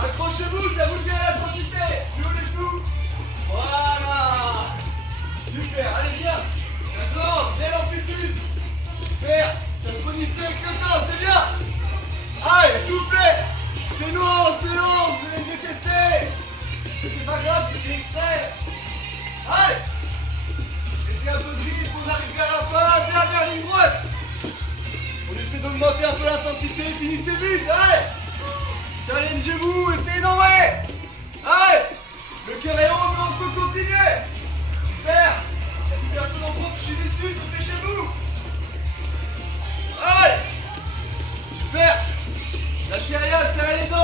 Accrochez-vous, ça vous tient à l'intensité. Nous les coups. Voilà. Super, allez bien. D'accord, belle amplitude. Super, ça se bonifie avec le temps, c'est bien. Allez, soufflez. C'est long, vous allez me détester. Mais c'est pas grave, c'est fait exprès. Allez. Mettez un peu de rythme, on arrive à la fin, dernière ligne droite. On essaie d'augmenter un peu l'intensité, finissez vite, allez. Challengez-vous, essayez d'envoyer. Allez. Le cœur est haut, mais on peut continuer. Super. Il y a plus personne en groupe, je suis déçu, dépêchez-vous. Allez. Super. Lâchez rien, serrez les dents.